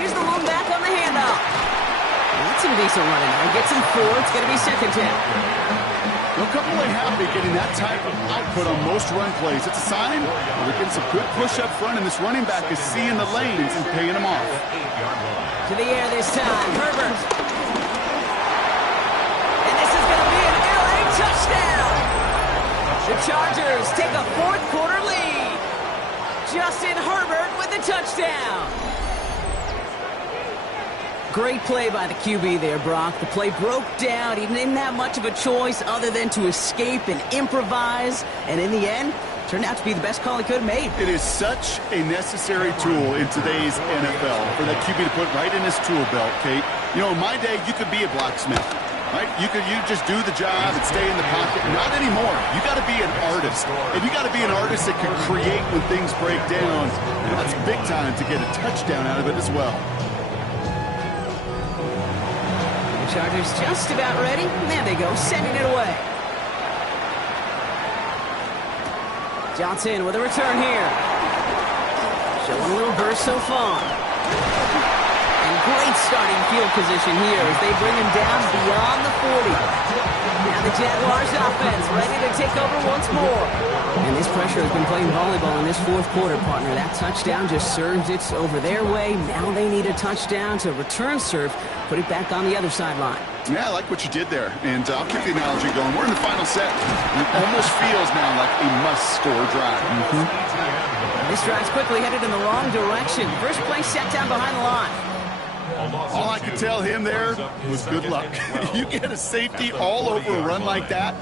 Here's the loom back on the handoff. That's some decent running there. Gets him 4. It's going to be 2nd down. Well, couple ain't happy getting that type of output on most run plays. It's a sign we're getting some good push up front, and this running back is seeing the lanes and paying them off. To the air this time, Herbert. And this is going to be an LA touchdown. The Chargers take a 4th quarter lead. Justin Herbert with the touchdown. Great play by the QB there, Brock. The play broke down. He didn't have much of a choice other than to escape and improvise. And in the end, turned out to be the best call he could have made. It is such a necessary tool in today's NFL for that QB to put right in his tool belt, Kate. You know, in my day, you could be a blacksmith, right? You just do the job and stay in the pocket. Not anymore. You got to be an artist. And you got to be an artist that can create when things break down. And that's big time to get a touchdown out of it as well. Chargers just about ready. There they go, sending it away. Johnson with a return here. Showing a little burst so far. And great starting field position here as they bring him down beyond the 40. Now the Jaguars offense ready to take over once more. And this pressure has been playing volleyball in this fourth quarter, partner. That touchdown just served it over their way. Now they need a touchdown to return serve, put it back on the other sideline. Yeah, I like what you did there. And I'll keep the analogy going. We're in the final set. It almost feels now like a must-score drive. This drive's quickly headed in the wrong direction. First play set down behind the line. All I could tell him there was good luck. You get a safety all over a run like that,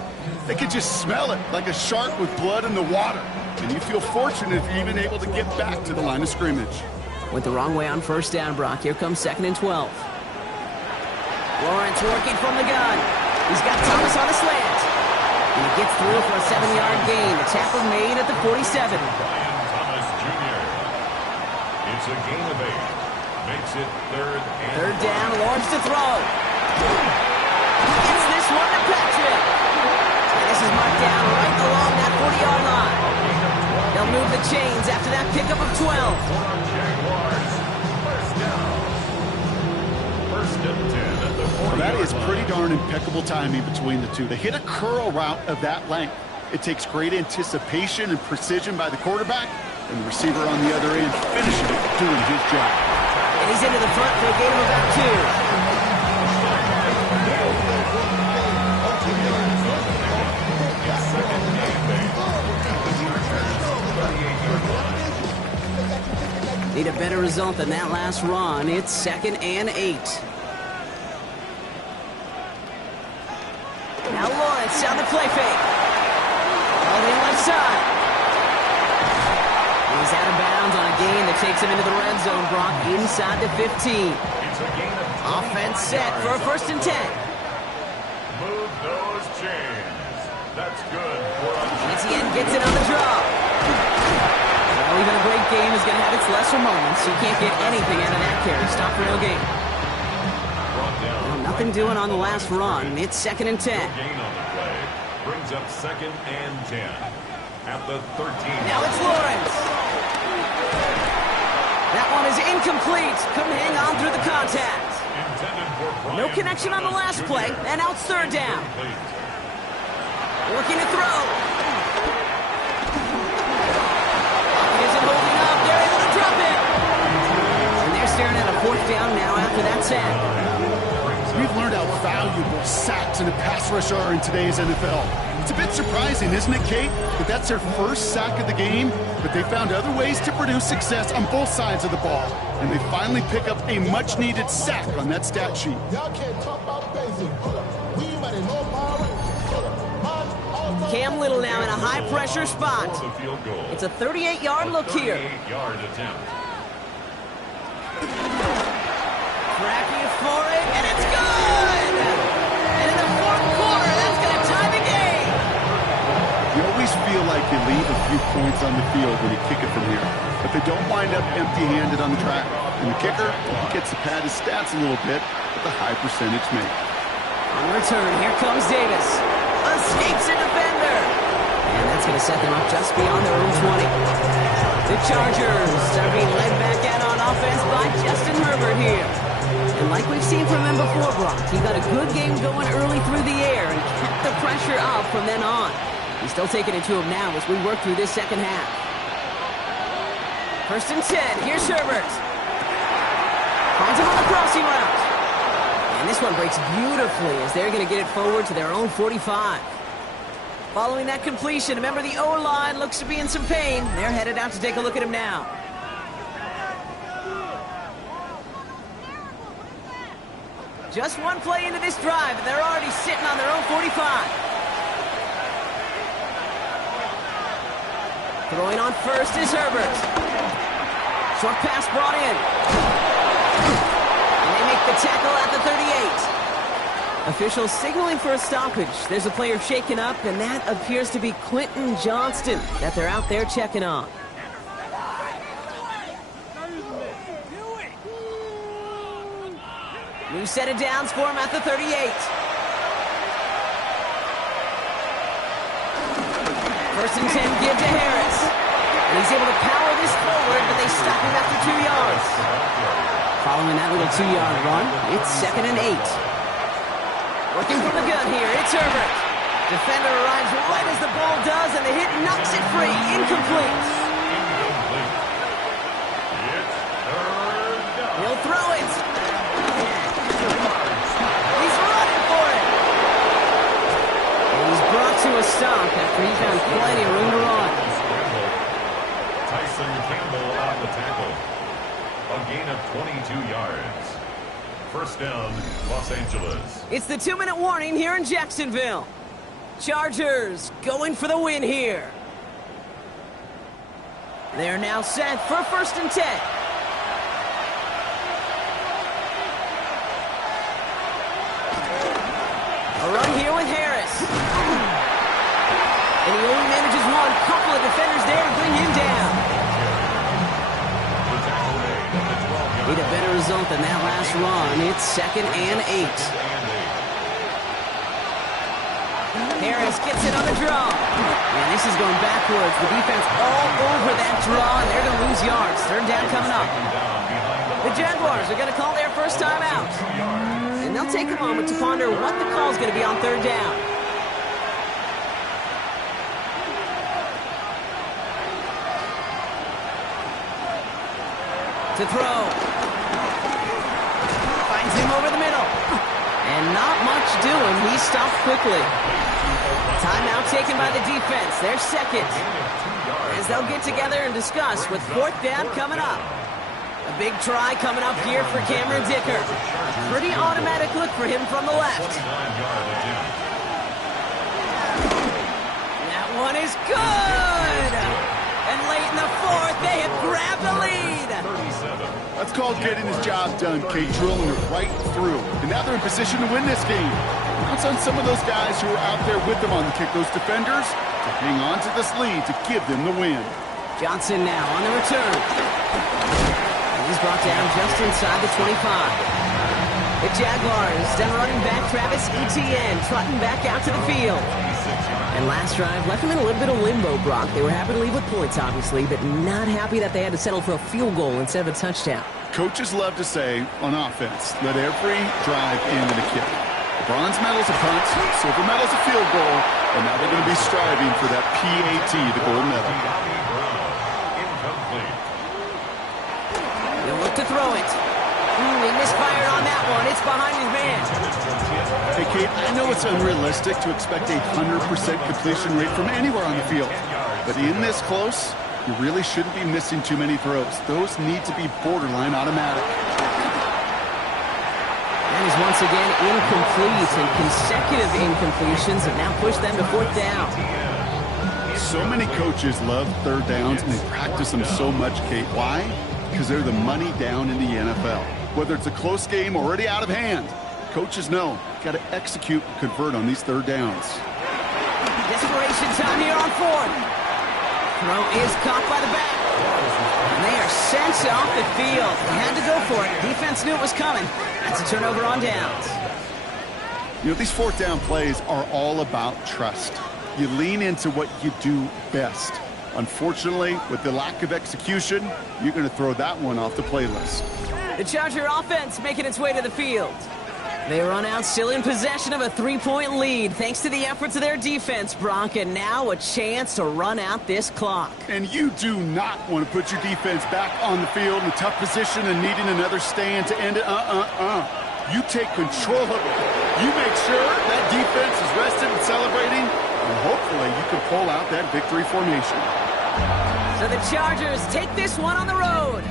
they could just smell it like a shark with blood in the water. And you feel fortunate if you're even able to get back to the line of scrimmage. Went the wrong way on first down, Brock. Here comes 2nd and 12. Lawrence working from the gun. He's got Thomas on a slant. And he gets through for a 7-yard gain. The tackle made at the 47. Thomas Jr. It's a gain of 8. Makes it third down, Lawrence to throw. Gets this one to Patrick. And this is marked down right along that 40-yard line. They'll move the chains after that pickup of 12. Jaguars. First down. First and 10 at the 40. Well, that is pretty darn impeccable timing between the two. They hit a curl route of that length. It takes great anticipation and precision by the quarterback, and the receiver on the other end finishing it, doing his job. And he's into the front for a gain of about 2. Need a better result than that last run. It's 2nd and 8. Now Lawrence on the play fake. All in left side. He's out of bounds on a gain that takes him into the red zone, Brock, inside the 15. It's a gain of 20. Offense set for a 1st and 10. Move those chains. That's good for a Etienne gets it on the draw. Well, even a great game is going to have its lesser moments. You can't get anything out of that carry. Stop for no gain. Well, nothing doing on the last run. It's 2nd and 10. gain on the play. Brings up 2nd and 10. At the 13. Now it's Lawrence. That one is incomplete. Couldn't hang on through the contact. No connection on the last play, and now it's 3rd down. Working to throw. He isn't holding up. They're able to drop it. And they're staring at a 4th down now after that sack. We've learned how valuable sacks in a pass rush are in today's NFL. It's a bit surprising, isn't it, Kate, that that's their first sack of the game, but they found other ways to produce success on both sides of the ball, and they finally pick up a much-needed sack on that stat sheet. Y'all can't talk about basic. We might know power. Cam Little now in a high-pressure spot. The field goal. It's a 38-yard look here. 38-yard attempt. Cracking for it, and it's good! And in the 4th quarter, that's going to tie the game. You always feel like you leave a few points on the field when you kick it from here, but they don't wind up empty-handed on the track. And the kicker gets to pad his stats a little bit with a high percentage make. On return, here comes Davis. Escapes a defender. And that's going to set them up just beyond their own 20. The Chargers are being led back out on offense by Justin Herbert here. And like we've seen from him before, Brock, he got a good game going early through the air and kept the pressure up from then on. He's still taking it to him now as we work through this second half. 1st and 10. Here's Herbert. Finds him on the crossing route. And this one breaks beautifully as they're going to get it forward to their own 45. Following that completion, remember the O-line looks to be in some pain. They're headed out to take a look at him now. Just one play into this drive, and they're already sitting on their own 45. Throwing on first is Herbert. Short pass brought in. And they make the tackle at the 38. Officials signaling for a stoppage. There's a player shaken up, and that appears to be Quentin Johnston that they're out there checking on. New set of downs for him at the 38. First and 10, give to Harris. And he's able to power this forward, but they stop him after 2 yards. Following that little 2-yard run, it's 2nd and 8. Working from the gun here, it's Herbert. Defender arrives right as the ball does, and the hit knocks it free. Incomplete. He'll throw it. He's running for it. And he's brought to a stop after he found plenty of room to run. Tyson Campbell on the tackle. A gain of 22 yards. First down, Los Angeles. It's the 2-minute warning here in Jacksonville. Chargers going for the win here. They're now set for 1st and 10. A run here with Harris. And he only manages one. Couple of defenders there to bring him down. Need a better result than that last run. It's 2nd and 8. Harris gets it on the draw. And this is going backwards. The defense all over that draw, and they're going to lose yards. 3rd down coming up. The Jaguars are going to call their first time out. And they'll take a moment to ponder what the call is going to be on 3rd down. To throw. Finds him over the middle. And not much doing. He stopped quickly. Timeout taken by the defense. They're 2nd. As they'll get together and discuss with 4th down coming up. A big try coming up here for Cameron Dicker. Pretty automatic look for him from the left. That one is good! And late in the 4th, they have grabbed the lead. That's called getting his job done, Kate, drilling it right through. And now they're in position to win this game. It's on some of those guys who are out there with them on the kick, those defenders, to hang on to this lead to give them the win. Johnson now on the return. And he's brought down just inside the 25. The Jaguars, then running back Travis Etienne, trotting back out to the field. And last drive left them in a little bit of limbo, Brock. They were happy to leave with points, obviously, but not happy that they had to settle for a field goal instead of a touchdown. Coaches love to say, on offense, let every drive end in a kick. Bronze medal's a punt, silver medal's a field goal, and now they're going to be striving for that PAT, the gold medal. He'll look to throw it. He misfired on that one. It's behind his man. Hey, Kate, I know it's unrealistic to expect a 100% completion rate from anywhere on the field, but in this close, you really shouldn't be missing too many throws. Those need to be borderline automatic. That is once again incomplete, and consecutive incompletions have now pushed them to 4th down. So many coaches love 3rd downs, and they practice them so much, Kate. Why? Because they're the money down in the NFL. Whether it's a close game or already out of hand, coaches know got to execute and convert on these 3rd downs. Desperation time here on 4th. Throw is caught by the back. And they are sent off the field. They had to go for it. Defense knew it was coming. That's a turnover on downs. You know, these 4th down plays are all about trust. You lean into what you do best. Unfortunately, with the lack of execution, you're going to throw that one off the playlist. The Charger offense making its way to the field. They run out still in possession of a 3-point lead thanks to the efforts of their defense, Brock, and now a chance to run out this clock. And you do not want to put your defense back on the field in a tough position and needing another stand to end it. You take control of it. You make sure that defense is rested and celebrating, and hopefully you can pull out that victory formation. So the Chargers take this one on the road.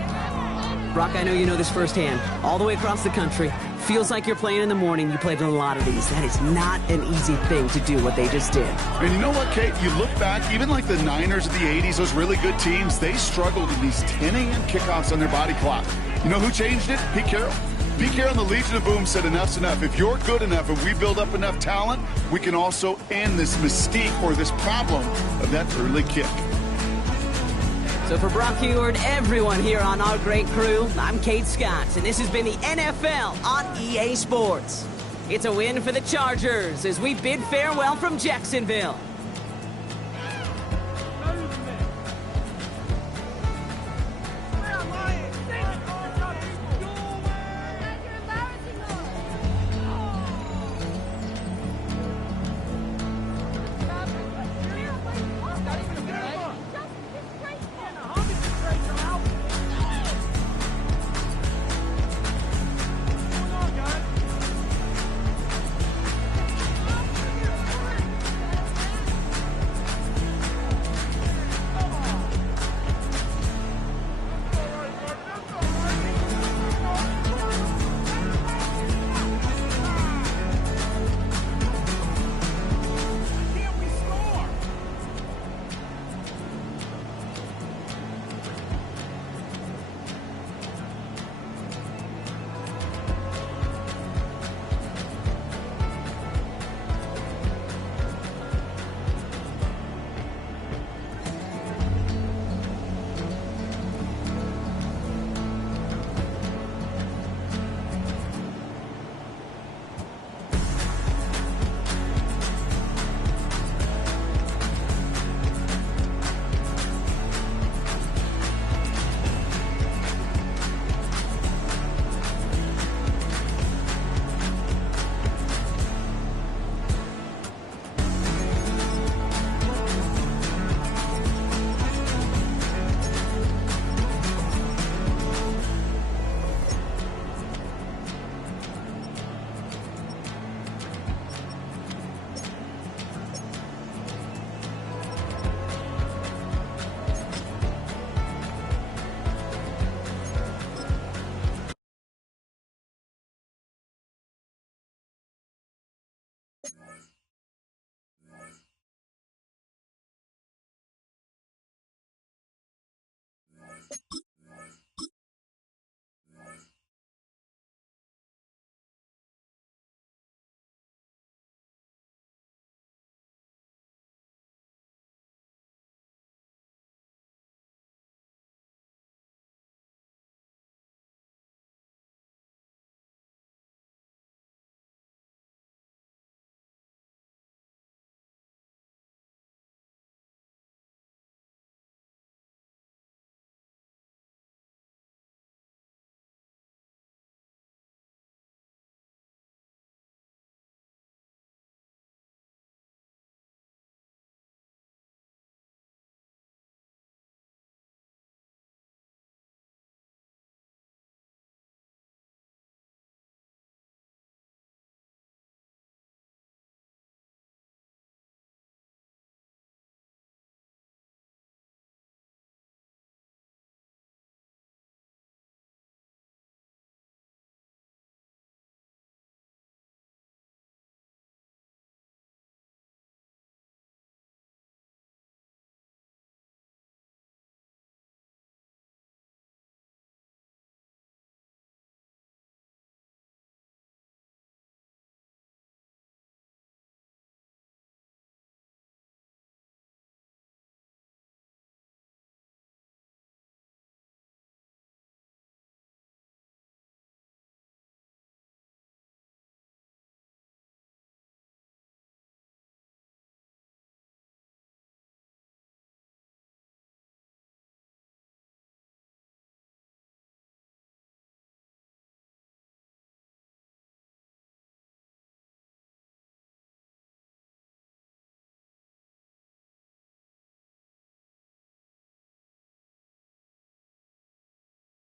Brock, I know you know this firsthand. All the way across the country. Feels like you're playing in the morning. You played in a lot of these. That is not an easy thing to do what they just did. And you know what, Kate? You look back, even like the Niners of the 80s, those really good teams, they struggled in these 10 a.m. kickoffs on their body clock. You know who changed it? Pete Carroll. Pete Carroll and the Legion of Boom said enough's enough. If you're good enough and we build up enough talent, we can also end this mystique or this problem of that early kick. So for Brock Heward, everyone here on our great crew, I'm Kate Scott, and this has been the NFL on EA Sports. It's a win for the Chargers as we bid farewell from Jacksonville.